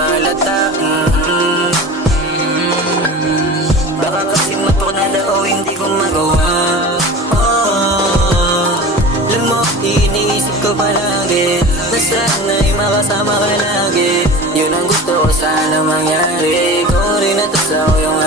halata. Baka kasi matornada o hindi ko magawa. Alam mo, iniisip ko palagi na sana'y makasama ka lagi. Yun ang gusto ko sana mangyari. Kung rin natasaw yung